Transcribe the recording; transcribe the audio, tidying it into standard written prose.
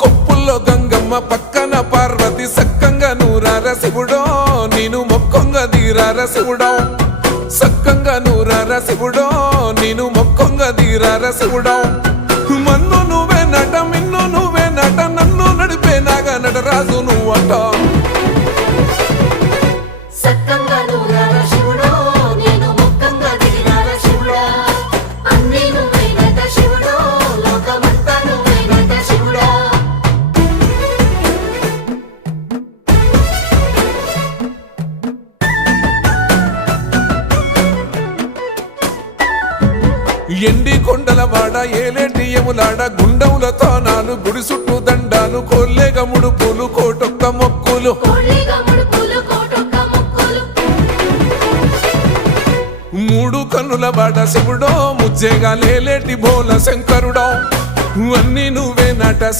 కొప్పుల్లో గంగమ్మ పక్కన పార్వతి సక్కంగా నూరార శివుడో నేను మొక్కంగా తీరార శివుడో సక్కంగా నూరార శివుడో నేను మొక్కంగా తీరార శివుడో మన్ను నువ్వే నట మిన్ను నువ్వే నట నన్ను నడిపే నాగా నటరాజు నువ్వట ఎండి కొండల వాడ ఏలేటి యములాడ గుండముల తానాలు గుడి చుట్టూ దండాలు కోల్లేగ ముడుపులు కోటొక్క మొక్కులు మూడు కన్నుల వాడ శివుడో ముజ్జేగా లేలేటి బోల శంకరుడో అన్నీ నువ్వే నట